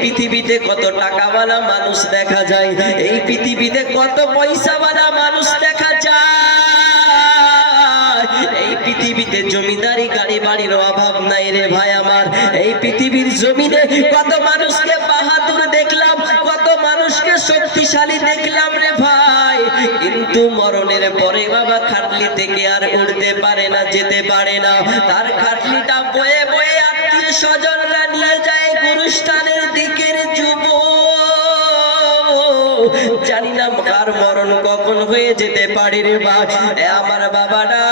পৃথিবীতে কত টাকাওয়ালা মানুষ দেখা যায়, এই পৃথিবীতে কত পয়সাওয়ালা মানুষ দেখা যায়, এই পৃথিবীতে জমিদারি গাড়ি বাড়ির অভাব নাই রে ভাই আমার। এই পৃথিবীর জমিনে কত মানুষকে বাহাদুর দেখলাম, কত মানুষকে শক্তিশালী দেখলাম রে ভাই, কিন্তু মরণের পরে বাবা খাটলি থেকে আর উঠতে পারে না, যেতে পারে না। তার খাটলিটা বয়ে বয়ে আত্মীয় স্বজনরা নিয়ে যায় গুরুস্থানের দিকের যুব। জানি না কার মরণ কখন হয়ে যেতে পারে রে ভাই। আমার বাবারা,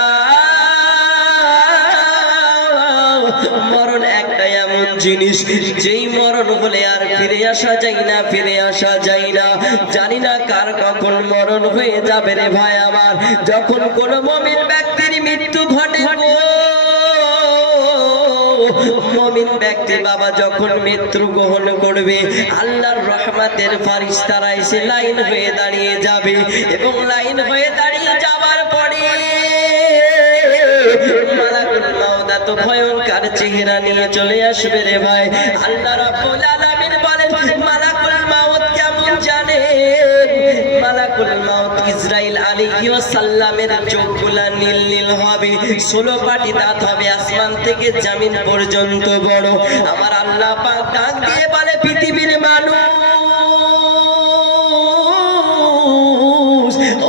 মরণ একটা এমন জিনিস, যেই মরণ হলে আর ফিরে আসা যায় না, ফিরে আসা যায় না। জানি না কার কখন মরণ হয়ে যাবে রে ভাই আমার। যখন কোন মুমিন ব্যক্তির মৃত্যু ঘটে গো, মুমিন ব্যক্তি বাবা যখন মৃত্যু গ্রহণ করবে, আল্লাহর রহমতের ফেরেশতারা এসে লাইন হয়ে দাঁড়িয়ে যাবে, এবং লাইন হয়ে দাঁড়িয়ে যাওয়ার পরে মালাকুল মাউত এত ভয়ঙ্কর চেহারা নিয়ে চলে আসবে রে ভাই। আল্লাহ রাব্বুল আলামিন বলেন, মালাকুল মাউত কেমন জানেন? মালাকুল মাউত ইসরাইল আলাইহিস সালামের চোখগুলা নীল নীল হবে, 16 পাটি দাঁত হবে, আসমান থেকে জমিন পর্যন্ত বড়। আমার আল্লাহ পাক ডাক দিয়ে বলে, পৃথিবীর মানুষ,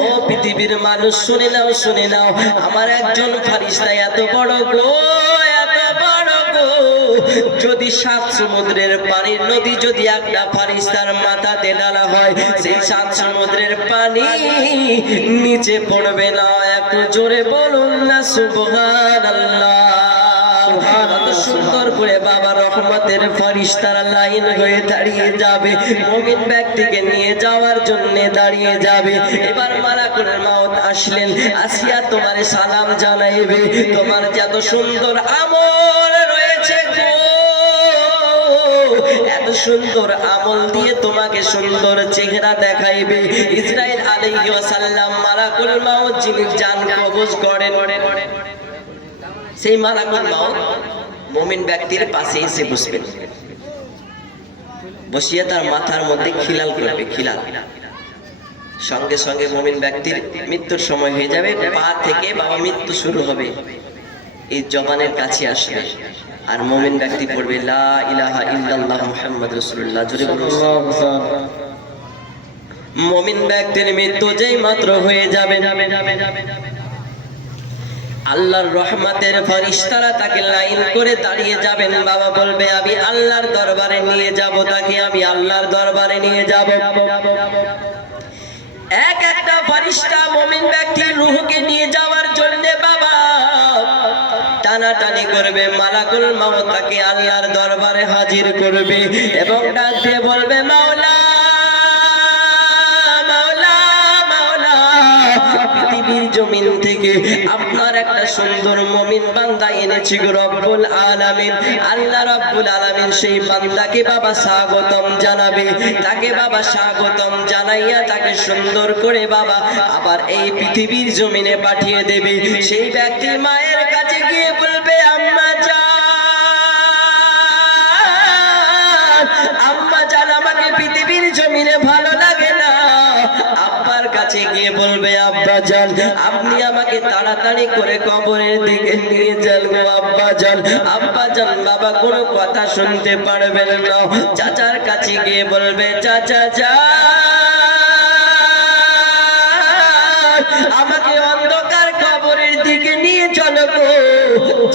ও পৃথিবীর মানুষ শুনে নাও, শুনে নাও, আমার একজন ফেরেশতা এত বড় গো, এত বড় গো, যদি 7 সমুদ্রের পানির নদী যদি একটা ফেরেশতার মাথাতে ঢালা হয়, সেই 7 সমুদ্রের পানি নিচে পড়বে না। একটু জোরে বলুন না সুবহানাল্লাহ। কত সুন্দর করে বাবা রহমতের ফেরেশতারা লাইন হয়ে দাঁড়িয়ে যাবে, মুমিন ব্যক্তিকে নিয়ে যাওয়ার জন্য দাঁড়িয়ে যাবে। এবার মালাকুল মাউত আসলেন, আসিয়া তোমারে সালাম জানাইবে, তোমার যত সুন্দর আমল রয়েছে গো, এত সুন্দর আমল দিয়ে তোমাকে সুন্দর চেহারা দেখাইবে। ইসরাইল আলাইহিস সালাম মালাকুল মাউত যিনি জান কবজ করেন, সেই মালাকুল মাউত মুমিন ব্যক্তির পাশে এসে বসবেন, বসিয়ে তার মাথার মধ্যে খিলাল করবে, খিলাল। সঙ্গে সঙ্গে মুমিন ব্যক্তির মৃত্যুর সময় হয়ে যাবে, পা থেকে বাবা মৃত্যু শুরু হবে, এই জবানের কাছে আসবে, আর মুমিন ব্যক্তি পড়বে লা ইলাহা ইল্লাল্লাহ মুহাম্মাদুর রাসূলুল্লাহ। জোরে বলুন। মুমিন ব্যক্তির মৃত্যু যেই মাত্র হয়ে যাবে, আল্লাহর রহমতের ফেরেশতারা তাকে লাইন করে দাঁড়িয়ে যাবেন। বাবা বলবে, আমি আল্লাহর দরবারে নিয়ে যাব তাকে, আমি আল্লাহর দরবারে নিয়ে যাব। এক একটা ফেরেশতা মুমিন ব্যক্তির রূহকে নিয়ে যাওয়ার জন্য বাবা টানাটানি করবে। মালাকুল মাউত তাকে আল্লাহর দরবারে হাজির করবে এবং ডাক দিয়ে বলবে, মাওলা পৃথিবীর জমিন থেকে আপনার একটা সুন্দর মুমিন বান্দা এনেছি গো রব্বুল আলামিন। আল্লাহ রাব্বুল আলামিন সেই বান্দাকে বাবা স্বাগতম জানাবে, তাকে বাবা স্বাগতম জানাইয়া তাকে সুন্দর করে বাবা আবার এই পৃথিবীর জমিনে পাঠিয়ে দেবে। সেই ব্যক্তি মায়ের কাছে গিয়ে বলবে, আম্মা জান, আম্মা জান, আমাকে পৃথিবীর জমিনে ভালো লাগে না। আব্বার কাছে গিয়ে বলবে, আব্বা জান, আপনি আমাকে তাড়াতাড়ি করে কবরের দিকে নিয়ে যান গো আব্বা জান। আব্বা জান বাবা কোনো কথা শুনতে পারবেন না। চাচার কাছে গিয়ে বলবে, চাচা জান, আমাকে অন্ধকার কবরের দিকে নিয়ে চলো গো।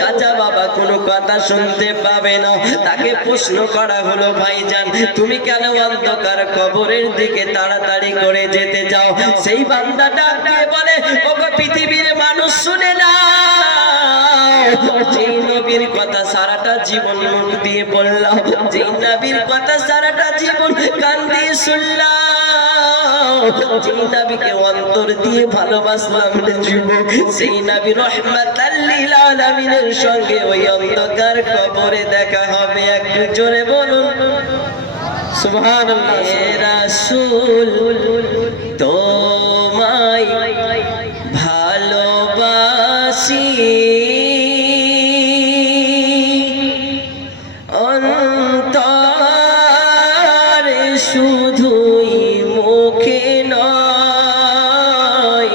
চাচা বাবা কোনো কথা শুনতে পাবে না। তাকে প্রশ্ন করা হলো, ভাইজান তুমি কেন অন্ধকার কবরের দিকে তাড়াতাড়ি করে যেতে চাও? সেই বান্দাটা দিয়ে বলে, ওগো পৃথিবীর মানুষ শুনে না, যেই নবীর কথা সারাটা জীবন মুখ দিয়ে বললাম, যেই নবীর কথা সারাটা জীবন কান দিয়ে শুনলাম, যেই নবীকে অন্তর দিয়ে ভালোবাসলাম রে যুবক, সেই নবী রহমাতাল লিল আলামিনের সঙ্গে ওই অন্ধকার কবরে দেখা হবে। একটু জোরে বলুন সুবহানাল্লাহ। হে রাসূল তোমায় ভালোবাসি, অন্তর শুধুই মুখে নয়।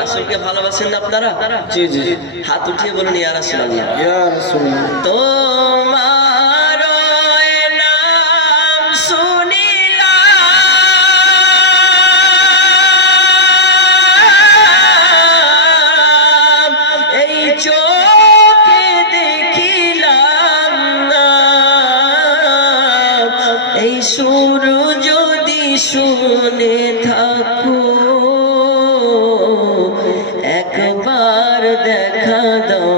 রাসূলকে ভালোবাসেন না আপনারা? জি জি হাত উঠিয়ে বলুন ইয়া রাসূলুল্লাহ। ইয়া রাসূলুল্লাহ। তোমার নাম শুনিলাম, এই চোখে দেখিলাম না, এই সুর যদি শুনে থাকো একবার দেখা দাও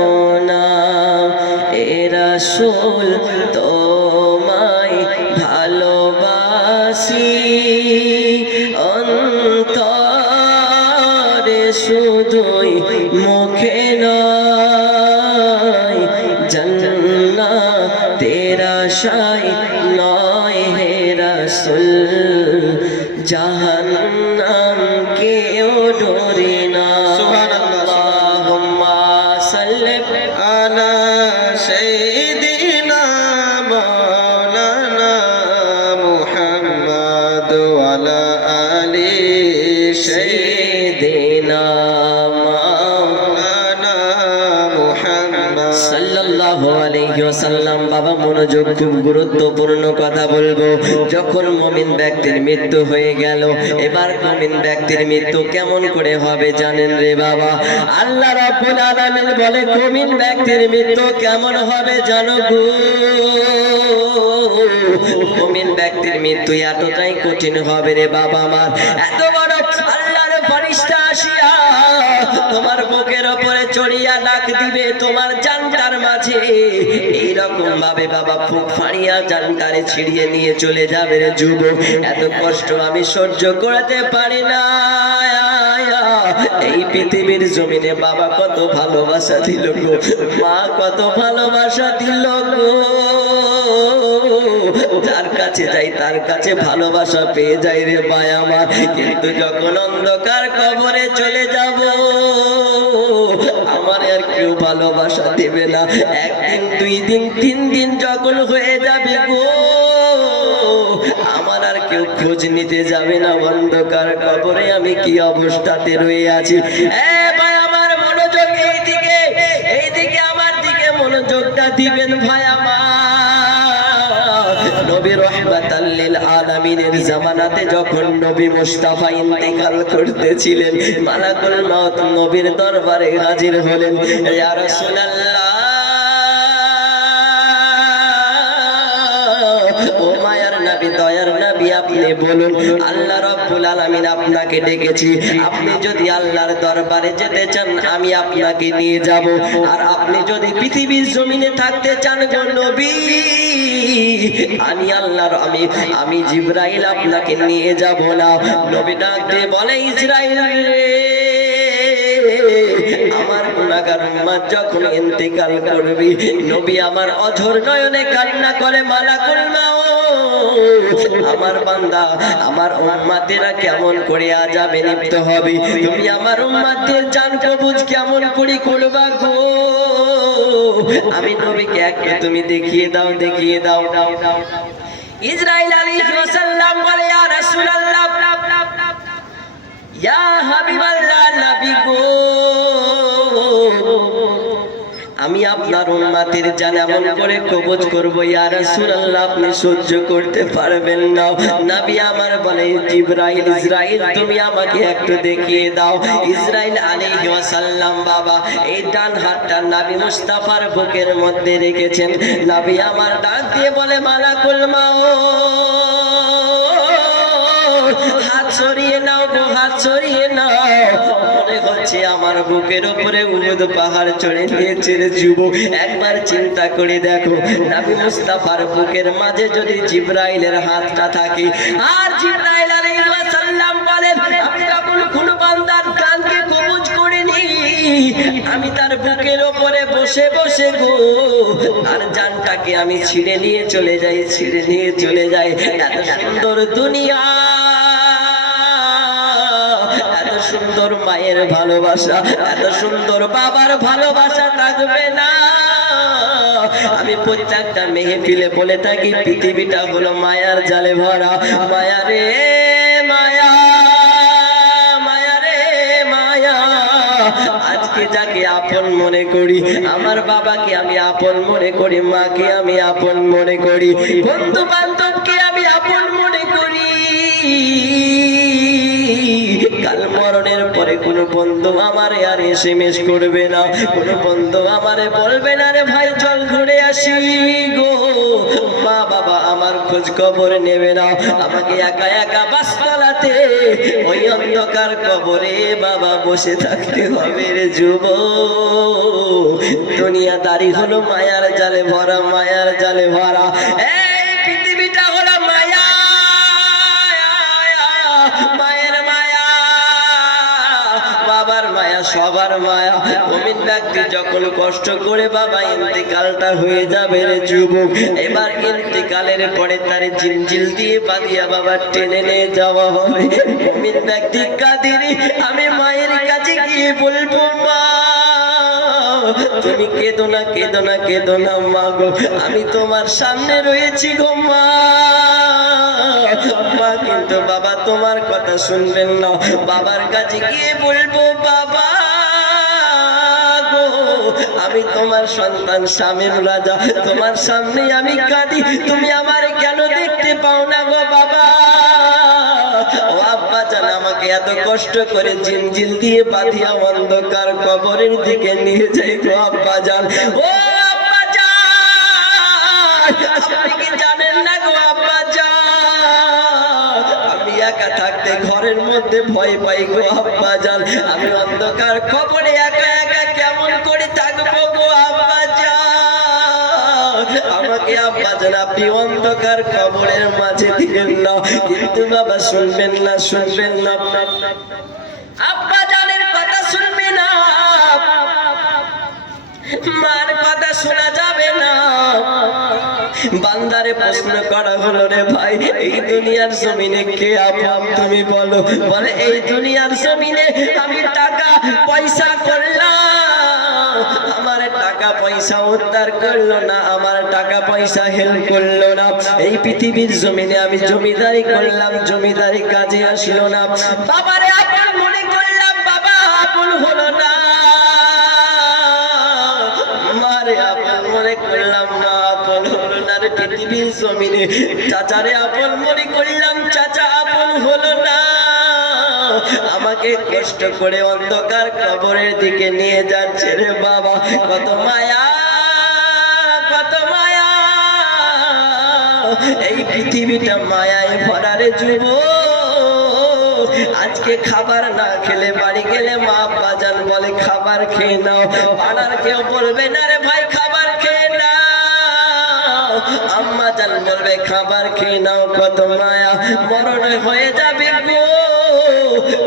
না। এ রাসূল তোমায় ভালোবাসি, অন্তরে শুধুই মুখে নয়, জান্নাতের আশায় নয় হে রাসূল, জাহান্নাম কেউ ডরে না। সুবহানাল্লাহ। আল্লাহুম্মা সাল্লি আলা সাইয়্যিদিনা মাওলানা মুহাম্মদ ওয়া আলা আলি সাইয়্যিদিনা মাওলানা মুহাম্মদ সাল্লাল্লাহু আলাইহি ওয়াসাল্লাম। বাবা মনোযোগ, খুব গুরুত্বপূর্ণ কথা বলবো। যখন মুমিন ব্যক্তির মৃত্যু হয়ে গেল, এবার মুমিন ব্যক্তির মৃত্যু কেমন করে হবে জানেন রে বাবা? আল্লাহ রাব্বুল আলামিন বলে মুমিন ব্যক্তির মৃত্যু কেমন হবে জানো গো? মুমিন ব্যক্তির মৃত্যু এতটাই কঠিন হবে রে বাবা আমার, এত বড় আল্লাহর ফেরেশতা আসিয়া তোমার বুকের উপরে চড়িয়া ডাক দিবে তোমার জানটার মাঝে, এইরকম ভাবে বাবা ফুক ফাড়িয়া জানটারে ছিড়িয়ে নিয়ে চলে যাবে রে যুবক। এত কষ্ট আমি সহ্য করতে পারি না। এই পৃথিবীর জমিনে বাবা কত ভালোবাসা দিল গো, মা কত ভালোবাসা দিল গো। যার কাছে যাই তার কাছে ভালোবাসা পেয়ে যাই রে ভাই আমার, কিন্তু যখন অন্ধকার কবরে চলে যাব আমার আর কেউ ভালোবাসা দেবে না। একদিন, দুই দিন, তিন দিন যখন হয়ে যাবে গো, আমার আর কেউ খোঁজ নিতে যাবে না। অন্ধকার কবরে আমি কি অবস্থাতে রয়ে আছি। এ ভাই আমার মনোযোগ এইদিকে, এইদিকে আমার দিকে মনোযোগটা দিবেন ভাই আমার। নবী রাহমাতাল লিল আলামিনের জামানাতে যখন নবী মুস্তাফা ইন্তেকাল করতেছিলেন, মালাকুল মাউত নবীর দরবারে হাজির হলেন। ইয়া রাসূলুল্লাহ, ও মায়ার নবী, দয়ার নবী, আপনি বলুন আল্লাহ রাব্বুল আলামিন আপনাকে ডেকেছি, আপনি যদি আল্লাহর দরবারে যেতে চান আমি আপনাকে নিয়ে যাব, আর আপনি যদি পৃথিবীর জমিনে থাকতে চান গো নবী, আমি আল্লাহর আমি জিবরাইল আপনাকে নিয়ে যাব না। নবী ডাক দিয়ে বলে, ইসরাইল রে, আমার গুনাহগার উম্মত যখন ইন্তেকাল করবি, নবী আমার অঝর নয়নে কান্না করে, মালাকুল মাউত, আমার বান্দা আমার উম্মতেরা কেমন করে আযাবে লিপ্ত হবে, তুমি আমার উম্মতদের জান কবুজ কেমন করে করবা গো? আমি নবীকে একটু তুমি দেখিয়ে দাও, দেখিয়ে দাও। ইসরাইল আলাইহিস সালাম বলে, ইয়া রাসূলুল্লাহ, ইয়া হাবিবাল্লাহ, নবী গো, আমি আপনার উম্মতের জান এমন করে কবজ করব ইয়া রাসূলুল্লাহ, আপনি সহ্য করতে পারবেন না। নবী আমার বলে, জিবরাইল, ইসরাইল, তুমি আমাকে একটু দেখিয়ে দাও। ইসরাইল আলাইহিস সালাম বাবা এই ডান হাতটা নবী মুস্তাফার বুকের মধ্যে রেখেছেন। নবী আমার ডাক দিয়ে বলে, মালাকুল মাউত, হাত সরিয়ে নাও গো, হাত সরিয়ে নাও। মনে হচ্ছে আমার বুকের উপরে উহুদ পাহাড় চড়ে নিয়েছে রে যুবক। একবার চিন্তা করে দেখো, নবী মুস্তাফার বুকের মাঝে যদি জিবরাইলের হাতটা থাকে, আর জিবরাইল আলাইহিস সালাম বলেন, আমি যখন কোন বান্দার কানকে কবজ করিনি, আমি তার বুকের উপরে বসে বসে গো আর জানটাকে আমি ছিঁড়ে নিয়ে চলে যাই, ছিঁড়ে নিয়ে চলে যাই। এত সুন্দর দুনিয়া, এত সুন্দর মায়ের ভালোবাসা, এত সুন্দর বাবার ভালোবাসা থাকবে না। আমি প্রত্যেকটা মেহফিলে বলে থাকি, পৃথিবীটা হলো মায়ার জালে ভরা, মায়া রে মায়া, মায়া রে মায়া। আজকে যাকে আপন মনে করি, আমার বাবাকে আমি আপন মনে করি, মাকে আমি আপন মনে করি, বন্ধু বান্ধবকে আমি আপন মনে করি, কাল মরণের পরে কোনো বন্ধু আমারে আর এসএমএস করবে না, কোনো বন্ধু আমারে বলবে না রে ভাই চল ঘুরে আসি গো, মা বাবা আমার খোঁজ খবর নেবে না, আমাকে একা একা বাসতলাতে ওই অন্ধকার কবরে বাবা বসে থাকতে হবে রে যুবক। দুনিয়াদারি হলো মায়ার জালে ভরা, মায়ার জালে ভরা, এই পৃথিবীটা হলো মায়া, মায়ের মায়া, বাবার মায়া, সবার মায়া। মুমিন ব্যক্তি যখন কষ্ট করে বাবা ইন্তেকালটা হয়ে যাবে রে যুবক, এবার ইন্তেকালের পরে তার জিনজিল দিয়ে বাঁধিয়া বাবা টেনে নিয়ে যাওয়া হবে। মুমিন ব্যক্তি কাঁদিনি, আমি মায়ের কাছে গিয়ে বলবো মা তুমি কেঁদো না, কেঁদো না, কেঁদো না মা গো, আমি তোমার সামনে রয়েছি গো মা। মা কিন্তু বাবা তোমার কথা শুনবেন না, বাবার কাছে গিয়ে বলবো বাবা গো আমি তোমার সন্তান শামীম রাজা, তোমার সামনে আমি কাঁদি, তুমি আমার কেন দেখতে পাও না গো বাবা। ও আব্বা জান আমাকে এত কষ্ট করে জিনজিল দিয়ে বাঁধিয়া অন্ধকার কবরের দিকে নিয়ে যাই গো আব্বা জান, ও আব্বা জান আপনি কি জানেন না গো আব্বা জান, আমি একা থাকতে ঘরের মধ্যে ভয় পাই গো আব্বা জান, আমি অন্ধকার কবরে একা একা কেমন করে থাকবো গো আব্বা জান, আমাকে আব্বা জান আপনি অন্ধকার কবরের মাঝে দিলেন না, কিন্তু বাবা শুনবেন না, শুনবেন না, আব্বা জানের কথা শুনবে না, মার কথা শোনা যাবে না। বান্দারে প্রশ্ন করা হলো রে ভাই এই দুনিয়ার জমিনে কে আপন তুমি বলো, বলে এই দুনিয়ার জমিনে আমি টাকা পয়সা করলাম, আমার টাকা পয়সা উদ্ধার করলো না, আমার টাকা পয়সা হেল্প করলো না, এই পৃথিবীর জমিনে আমি জমিদারি করলাম, জমিদারি কাজে আসলো না, বাবারে আপন মনে করলাম, বাবা আপন হলো না, মারে আপন মনে করলাম, মা আপন হলো না রে পৃথিবীর জমিনে, চাচারে আপন মনে করলাম, চাচা আপন হলো না, আমাকে কষ্ট করে অন্ধকার কবরের দিকে নিয়ে যাচ্ছে রে বাবা, কত মায়া, কত মায়া, এই পৃথিবীটা মায়ায় ভরা রে যুবক। আজকে খাবার না খেলে বাড়ি গেলে মা আব্বা জান বলে খাবার খেয়ে নাও, পাড়ার কেউ বলবে না রে ভাই খাবার খেয়ে নাও, আম্মা জান বলবে খাবার খেয়ে নাও, কত মায়া, মরণ হয়ে যাবে গো,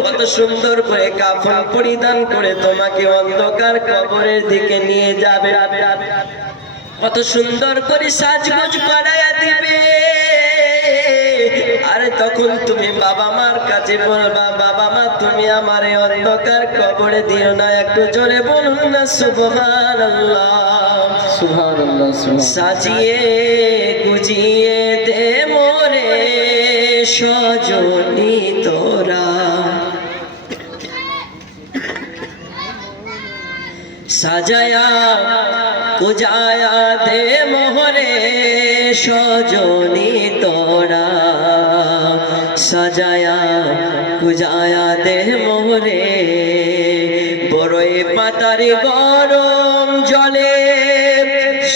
কত সুন্দর করে কাফন পরিধান করে তোমাকে অন্ধকার কবরের দিকে নিয়ে যাবে, কত সুন্দর করে সাজগোজ করাইয়া দিবে, আরে তখন তুমি বাবা মার কাছে বলবা বাবা মা তুমি আমারে অন্ধকার কবরে দিও না, একটু জোরে বলুন না সুবহানাল্লাহ, সুবহানাল্লাহ, সাজিয়ে গুজিয়ে দে মোরে সজনী তোরা, সাজায়া গুজায়া দে মোরে সজনী তোরা, সাজায়া গুজায়া দে মোরে, বড়ই পাতার গরম জলে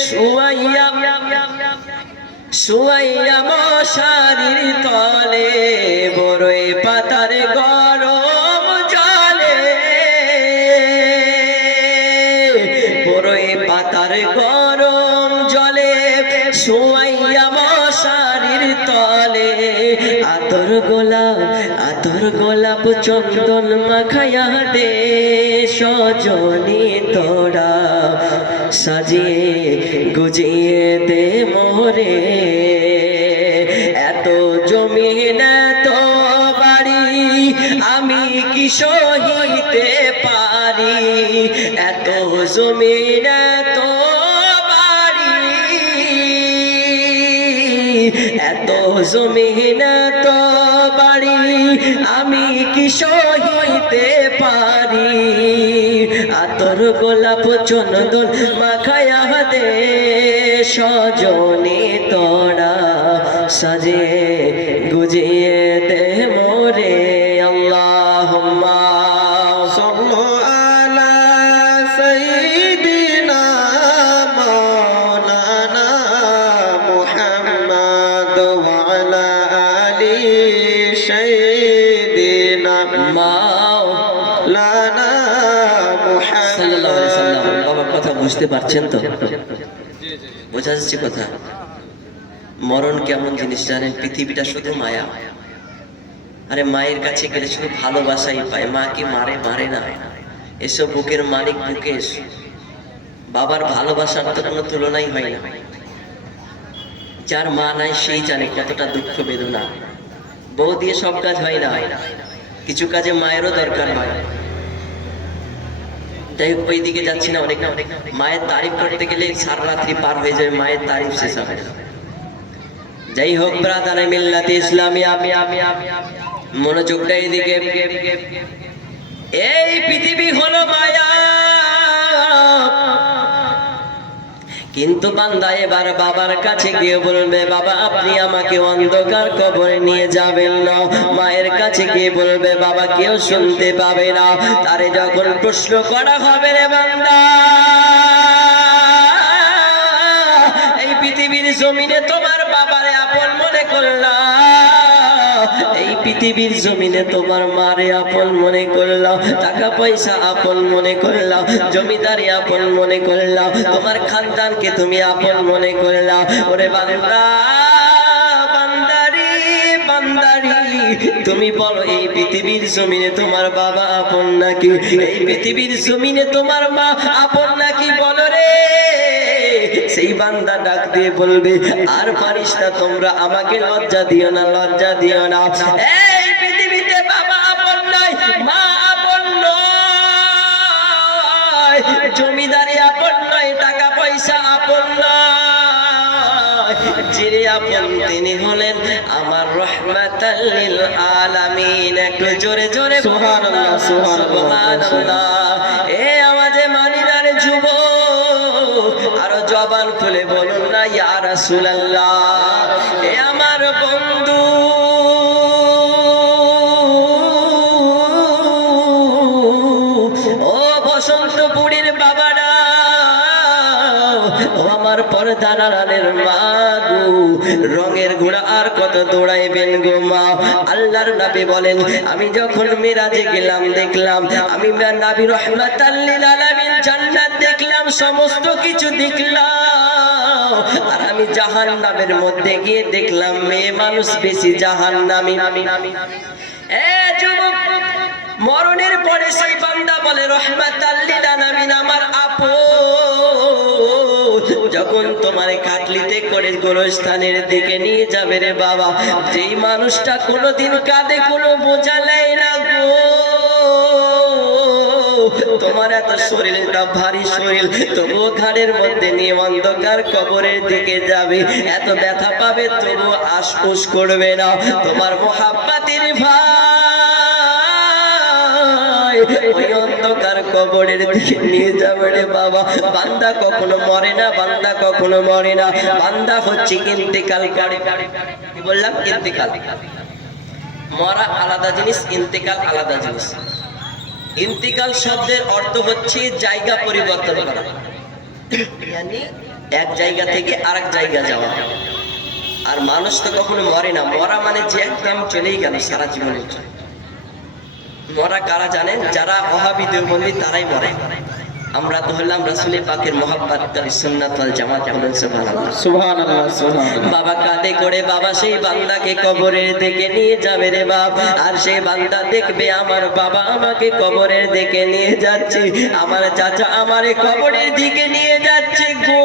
শুয়াইয়া শুয়াইয়া মশারির তলে, বড়ই পাতার গরম জলে, বড়ই পাতার গরম জলে শুয়াইয়া মশারির তলে, আতর গোলাপ চন্দন মাখায়া দে সজনী তোরা, সাজিয়ে গুজিয়ে দে মোরে, এত জমিন এত বাড়ি আমি কি সহিতে পারি, এত জমিন এত বাড়ি, এত জমিনে তো বাড়ি আমি কি সহিতে পারি আতর গোলাপ চন্দন মাখায়া দে সজনে তোরা সাজে গুজিয়ে দে মোরে আল্লাহুম্মা সাল্লু আলা সাইয়্যিদিনা মাওলানা মুহাম্মদ ওয়া আলা আলি সাইয়্যিদিনা মাওলানা মুহাম্মদ সাল্লাল্লাহু আলাইহি সাল্লাম। বাবা কথা বুঝতে পারছেন তো? বোঝা যাচ্ছে কথা? মরণ কেমন জিনিস জানেন? পৃথিবীটা শুধু মায়া। আরে মায়ের কাছে গেলে শুধু ভালোবাসাই পায়, মা কি মারে? মারে না। এসব বুকের মালিক বুকে এসো। বাবার ভালোবাসার তো কোনো তুলনাই হয় না। যার মা নাই সেই জানে কতটা দুঃখ বেদনা। বউ দিয়ে সব কাজ হয় না, কিছু কাজে মায়েরও দরকার হয়। যাই হোক, ওই দিকে যাচ্ছি না। অনেক মায়ের তারিফ করতে গেলে সারা রাত্রি পার হয়ে যাবে, মায়ের তারিফ শেষ হবে না। যাই হোক, ব্রাদারে মিল্লাতে ইসলামী, আমি মনোযোগটা এইদিকে। এই পৃথিবী হলো মায়া, কিন্তু বান্দা এবার বাবার কাছে গিয়ে বলবে, বাবা আপনি আমাকে অন্ধকার কবরে নিয়ে যাবেন না। মায়ের কাছে গিয়ে বলবে, বাবা কেউ শুনতে পাবে না। তারে যখন প্রশ্ন করা হবে, রে বান্দা এই পৃথিবীর জমিনে তোমার বাবারে আপন মনে করলাম, এই পৃথিবীর জমিনে তোমার মারে আপন মনে করলাম, টাকা পয়সা আপন মনে করলাম, জমিদারি আপন মনে করলাম, তোমার খানদানকে তুমি আপন মনে করলাম। ওরে বান্দা বান্দারি বান্দারি, তুমি বলো এই পৃথিবীর জমিনে তোমার বাবা আপন নাকি? এই পৃথিবীর জমিনে তোমার মা আপন নাকি? বলো রে। সেই বান্দা ডাক দিয়ে বলবে, আর পারিস না, তোমরা আমাকে লজ্জা দিও না, লজ্জা দিও না। এই পৃথিবীতে বাবা আপন নয়, মা আপন নয়, জমিদারি আপন নয়, টাকা পয়সা আপন নয়। যিনি আপন তিনি হলেন আমার রহমাতাল লিল আলামিন। একটু জোরে জোরে সুবহানাল্লাহ, সুবহানাল্লাহ। এ আওয়াজে মানিদার যুবক আরো জবান খুলে বলুন না ইয়া রাসূলুল্লাহ। এ আমার বন্ধু, ও বসন্তপুরীর বাবারা, ও আমার পর্দার আড়ালের মা গো, রঙের ঘোড়া আর কত দৌড়াইবেন গো মা। আল্লাহর নবী বলেন, আমি যখন মিরাজে গেলাম দেখলাম, আমি নবী রহমাতাল লিল আলামিন জান্নাত দেখলাম, সমস্ত কিছু দেখলাম। আর আমি জাহান্নামের মধ্যে গিয়ে দেখলাম মেয়ে মানুষ বেশি জাহান্নামী। এ যুবক, মরণের পরে সেই বান্দা বলে রহমাতাল লিল আলামিন আমার আপন। যখন তোমার কাটলিতে করে গোরস্থানের দিকে নিয়ে যাবে রে বাবা, যেই মানুষটা কোনোদিন কাঁধে কোনো বোঝা নেয় না গো, তোমার এত শরীরটা ভারী শরীর, তবুও ঘাড়ের মধ্যে নিয়ে অন্ধকার কবরের দিকে যাবে, এত ব্যথা পাবে তবু আশফুস করবে না। তোমার মোহাব্বতের ভাই ওই অন্ধকার কবরের দিকে নিয়ে যাবে রে বাবা। বান্দা কখনো মরে না, বান্দা কখনো মরে না, বান্দা হচ্ছে ইন্তেকাল করে। কি বললাম? ইন্তেকাল। মরা আলাদা জিনিস, ইন্তেকাল আলাদা জিনিস। ইন্তিকাল শব্দের অর্থ হচ্ছে জায়গা পরিবর্তন করা, মানে এক জায়গা থেকে আরেক জায়গা যাওয়া। আর মানুষ তো কখনো মরে না, মরা মানে যে একদম চলেই গেল সারা জীবনের জন্য। মরা কারা জানেন? যারা ওয়াহাবী দেওবন্দি তারাই মরে। আমরা তো হলাম রাসূল পাকের মুহাব্বত সুন্নাত ওয়াল জামাত। বলেন সুবহানাল্লাহ, সুবহানাল্লাহ, সুবহানাল্লাহ। বাবা কাঁধে করে বাবা সেই বান্দাকে কবরের দিকে নিয়ে যাবে রে বাপ। আর সেই বান্দা দেখবে আমার বাবা আমাকে কবরের দিকে নিয়ে যাচ্ছে, আমার চাচা আমারে কবরের দিকে নিয়ে যাচ্ছে গো।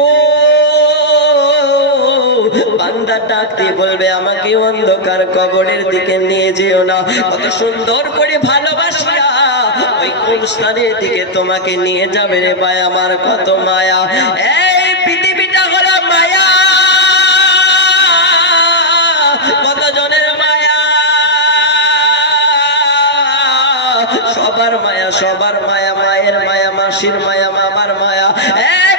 বান্দা ডাক দিয়ে বলবে, আমাকে অন্ধকার কবরের দিকে নিয়ে যেও না, কত সুন্দর করে ভালোবাসিয়া ওই কোন স্থানের দিকে তোমাকে নিয়ে যাবে রে ভাই, আমার কত মায়া। এই পৃথিবীটা হলো মায়া, সবার মায়া, মায়ের মায়া, মাসির মায়া, মামার মায়া,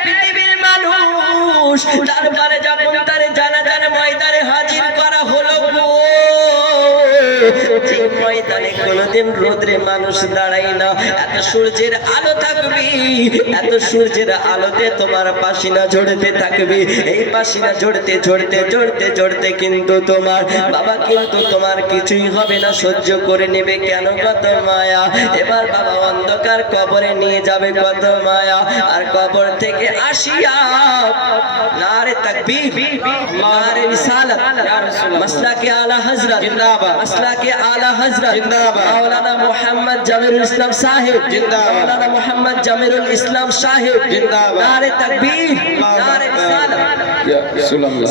পৃথিবীর মানুষ। তারপরে যখন তার জানাজার ময়দানে হাজির করা হলো গো, যে ময়দানে কোনোদিন রোদ্রে মানুষ দাঁড়ায় না, এত সূর্যের আলো থাকবে, এত সূর্যের আলোতে তোমার পাসিনা ঝরতে থাকবে। এই পাসিনা ঝরতে ঝরতে ঝরতে ঝরতে কিন্তু তোমার বাবা, কিন্তু তোমার কিছুই হবে না, সহ্য করে নেবে। কেন? কত মায়া। এবার বাবা অন্ধকার কবরে নিয়ে যাবে, কত মায়া। আর কবর থেকে আসিয়া নারে তাকবীর, নারে রিসালাত, মাসলাকে আলা হযরত জিন্দাবাদ, মাসলাকে আলা হযরত জিন্দাবাদ, মাওলানা মুহাম্মদ জামিরুল ইসলাম সাহেব জিন্দাবাদ, মাওলানা মুহাম্মদ জামিরুল ইসলাম সাহেব জিন্দাবাদ, নারে তাকবীর, নারে রিসালাত।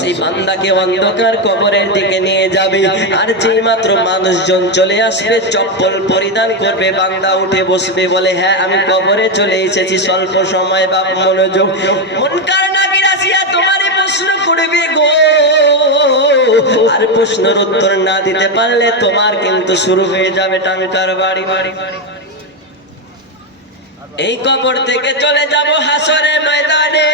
সেই বান্দাকে অন্ধকার কবরের দিকে নিয়ে যাবে। আর যেই মাত্র মানুষজন চলে আসবে, চপ্পল পরিধান করবে, বান্দা উঠে বসবে, বলে হ্যাঁ আমি কবরে চলে এসেছি, স্বল্প সময় বাপ মনোযোগ। মুনকার নাকির আসিয়া তোমারই প্রশ্ন করবে গো, আর প্রশ্নের উত্তর না দিতে পারলে তোমার কিন্তু শুরু হয়ে যাবে টাঙ্কার বাড়ি বাড়ি। এই কবর থেকে চলে যাব হাসরের ময়দানে।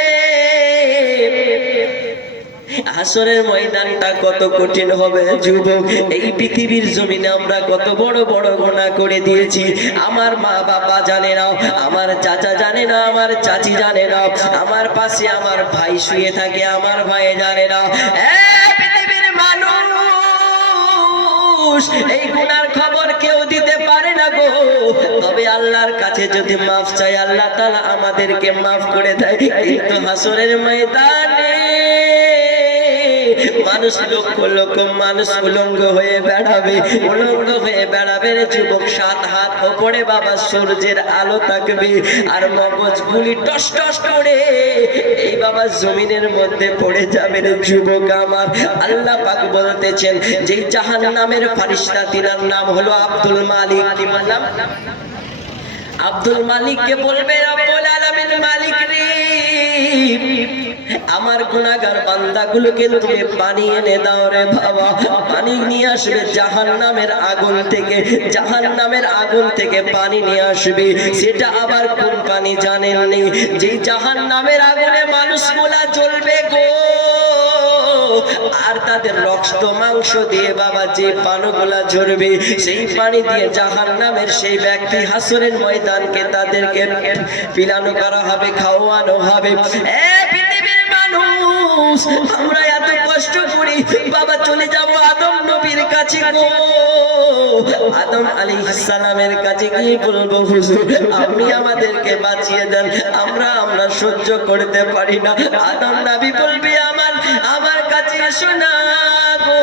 হাসরের ময়দানটা কত কঠিন হবে যুবক। এই পৃথিবীর জমিনে আমরা কত বড় বড় গুনাহ করে দিয়েছি। আমার মা বাবা জানে না, আমার চাচা জানে না, আমার চাচি জানে না, আমার পাশে আমার ভাই শুয়ে থাকে, আমার ভাই জানে না। পৃথিবীর মানুষ এই গুনার খবর কেউ দিতে পারে না গো। তবে আল্লাহর কাছে যদি মাফ চাই, আল্লাহ তাআলা আমাদেরকে মাফ করে দেয়। কিন্তু হাসরের ময়দানে মানুষ লক্ষ লক্ষ মানুষ উলঙ্গ হয়ে বেড়াবে, উলঙ্গ হয়ে বেড়াবে রে যুবক। 7 হাত উপরে বাবা সূর্যের আলো থাকবে, আর মগজগুলি টস টস করে এই বাবা জমিনের মধ্যে পড়ে যাবে রে যুবক আমার। আল্লাহ পাক বলতেছেন, যেই জাহান্নামের ফেরেশতা, তিনার নাম হলো আব্দুল মালিক। কি নাম? আব্দুল মালিককে বলবে, রব্বুল আলামিন মালিক রে, আমার গুনাহগার বান্দাগুলোকে তুমি পানি এনে দাও রে বাবা। পানি নিয়ে আসবে জাহান্নামের আগুন থেকে, জাহান্নামের আগুন থেকে পানি নিয়ে আসবে। সেটা আবার কোন পানি জানেননি? যে জাহান্নামের আগুনে মানুষগুলা জ্বলবে গো, আর তাদের রক্ত মাংস দিয়ে বাবা যে পানিগুলা ঝরবে, সেই পানি দিয়ে জাহান্নামের সেই ব্যক্তি হাসরের ময়দানকে তাদেরকে পিলানো করা হবে, খাওয়ানো হবে। পৃথিবীর মানুষ আমরা এত কষ্ট করি বাবা, চলে যাব আদম নবীর কাছে গো। আদম আলাইহিস সালামের কাছে গিয়ে বলবো, হুজুর আপনি আমাদেরকে বাঁচিয়ে দেন, আমরা সহ্য করতে পারি না। আদম নবী বলবে, আমার কাছে এসো না গো,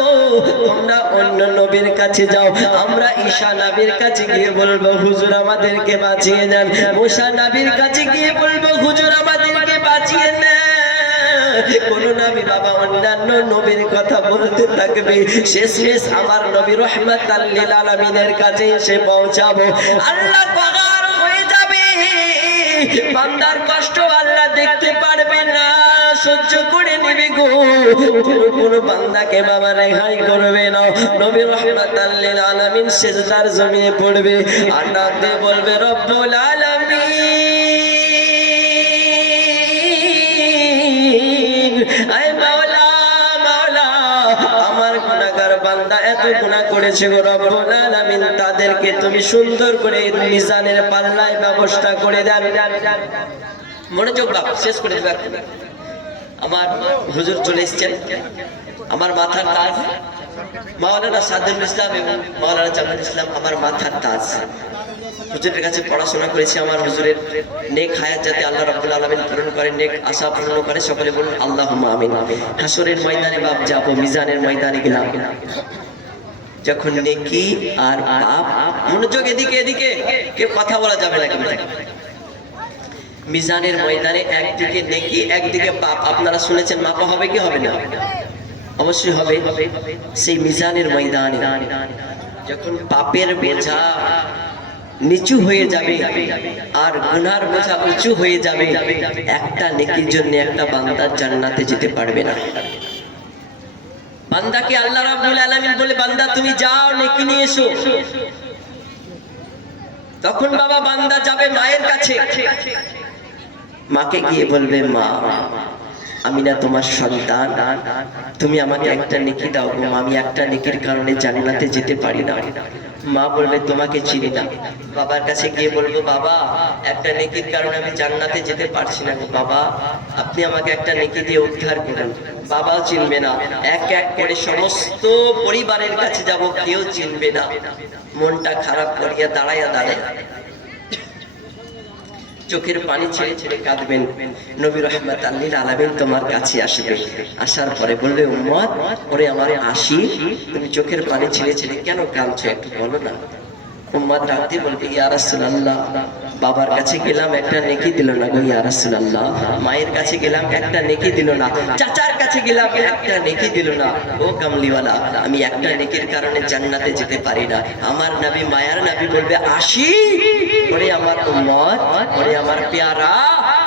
তোমরা অন্য নবীর কাছে যাও। আমরা ঈসা নবীর কাছে গিয়ে বলবো, হুজুর আমাদেরকে বাঁচিয়ে দেন। মুসা নবীর কাছে গিয়ে বলবো, হুজুর আমাদেরকে বাঁচিয়ে দেন। কোন নবী বাবা অন্যান্য নবীর কথা বলতে থাকবে, শেষমেশ আমার নবী রাহমাতাল লিল আলামিনের কাছে এসে পৌঁছাবো। আল্লাহ পাগল হয়ে যাবে, বান্দার কষ্ট আল্লাহ দেখতে পারবে না, সহ্য করে নেবে গো। কোন বান্দাকে বাবা রেহাই করবে না। নবী রাহমাতাল লিল আলামিন সিজদার জমিনে পড়বে, আর ডাক দিয়ে বলবে, রব্বুল আলামিন, আয় মাওলা, মাওলা আমার গুনাহগার বান্দা এত গুনাহ করেছে গো রব্বুল আলামিন, তাদেরকে তুমি সুন্দর করে মিজানের পাল্লায় ব্যবস্থা করে দেন। মনোযোগ বাপ, শেষ করে দেব। আমার হুজুর চলে এসেছেন, আমার মাথার তাজ মাওলানা সাদুল ইসলাম এবং মাওলানা জামিলুল ইসলাম আমার মাথার তাজ। হুজুরের কাছে পড়াশোনা করেছি। আমার হুজুরের নেক হায়াত যাতে আল্লাহ রাব্বুল আলামিন পূরণ করে, নেক আশা পূরণ করে, সকলে বলুন আল্লাহুম্মা আমিন। হাসরের ময়দানে বাপ যাব, মিজানের ময়দানে গেলাম, যখন নেকি আর পাপ, মনোযোগ এদিকে এদিকে, কেউ কথা বলা যাবে না কিন্তু। মিজানের ময়দানে একদিকে নেকি একদিকে পাপ, আপনারা শুনেছেন, মাপা হবে কি হবে না? অবশ্যই হবে। সেই মিজানের ময়দানে যখন পাপের বোঝা নিচু হয়ে যাবে আর গুনার বোঝা উঁচু হয়ে যাবে, একটা নেকির জন্য একটা বান্দা জান্নাতে যেতে পারবে না। বান্দাকে আল্লাহ রাব্বুল আলামিন বলে, বান্দা তুমি যাও নেকি নিয়ে এসো। তখন বাবা বান্দা যাবে মায়ের কাছে, মাকে গিয়ে বলবে, মা আমি না তোমার সন্তান, তুমি আমাকে একটা নেকি দাও গো মা, আমি একটা নেকির কারণে জান্নাতে যেতে পারি না। মা বলবে, তোমাকে চিনি না। বাবার কাছে গিয়ে বলবো, বাবা একটা নেকির কারণে আমি জান্নাতে যেতে পারছি না গো বাবা, আপনি আমাকে একটা নেকি দিয়ে উদ্ধার করুন। বাবাও চিনবে না, এক এক করে সমস্ত পরিবারের কাছে যাব, কেউ চিনবে না। মনটা খারাপ করিয়া দাঁড়াইয়া চোখের পানি ছেড়ে ছেড়ে কাঁদবেন। নবী রাহমাতুল লিল আলামিন তোমার কাছে আসবে, আসার পরে বলবে, উম্মত ওরে আমার আসি, তুমি চোখের পানি ছেড়ে ছেড়ে কেন কাঁদছো একটু বলো না। উম্মত ডাকতে বলবে, ইয়া রাসূলুল্লাহ বাবার কাছে গেলাম একটা নেকি দিল না গো ইয়া রাসূলুল্লাহ, মায়ের কাছে গেলাম একটা নেকি দিল না, চাচার কাছে গেলাম একটা নেকি দিল না। ও কামলিওয়ালা, আমি একটা নেকির কারণে জান্নাতে যেতে পারি না। আমার নবী, মায়ার নবী বলবে, আসি ওরে আমার উম্মত, ওরে আমার পেয়ারা,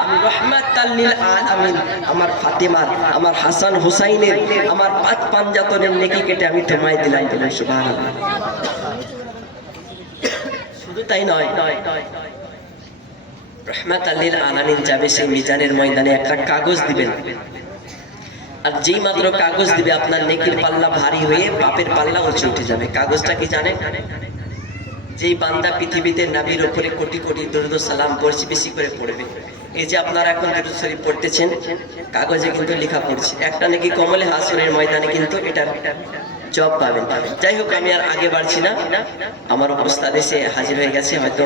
আমি রাহমাতাল লিল আলামিন আমার ফাতেমার, আমার হাসান হুসাইনের, আমার পাঁচ পাঞ্জাতনের নেকি কেটে আমি তোমায় দিলাম। বলুন সুবহানাল্লাহ। শুধু তাই নয়, রাহমাতাল লিল আলামিন যাবে সেই মিজানের ময়দানে, একটা কাগজ দিবেন, আর যেই মাত্র কাগজ দিবে আপনার নেকির পাল্লা ভারী হয়ে পাপের পাল্লা উঁচে উঠে যাবে। কাগজটা কি জানেন? যেই বান্দা পৃথিবীতে নবীর উপরে কোটি কোটি দরুদ ও সালাম পড়ছে, বেশি করে পড়বে। এই যে আপনারা এখন দরুদ শরীফ পড়তেছেন, কাগজে কিন্তু লেখা পড়ছে, একটা নাকি কমলে হাসরের ময়দানে কিন্তু এটা জব পাবেন। যাই হোক, আমি আর আগে বাড়ছি না, আমার অবস্থা এসে হাজির হয়ে গেছে, হয়তো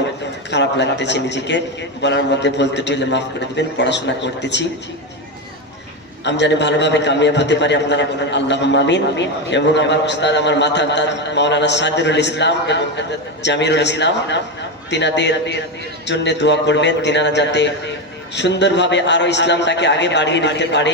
খারাপ লাগতেছে নিজেকে, বলার মধ্যে ভুল ত্রুটি হলে মাফ করে দিবেন। পড়াশোনা করতেছি, আমি জানি ভালোভাবে কামিয়াব হতে পারি, আপনারা বলেন আল্লাহুম্মা আমিন। এবং আমার উস্তাদ, আমার মাথার তাজ মাওলানা সাদিরুল ইসলাম এবং জামিরুল ইসলাম, তিনাদের জন্য দোয়া করবেন, তিনারা যাতে সুন্দরভাবে আরো ইসলামটাকে আগে বাড়িয়ে নিতে পারে।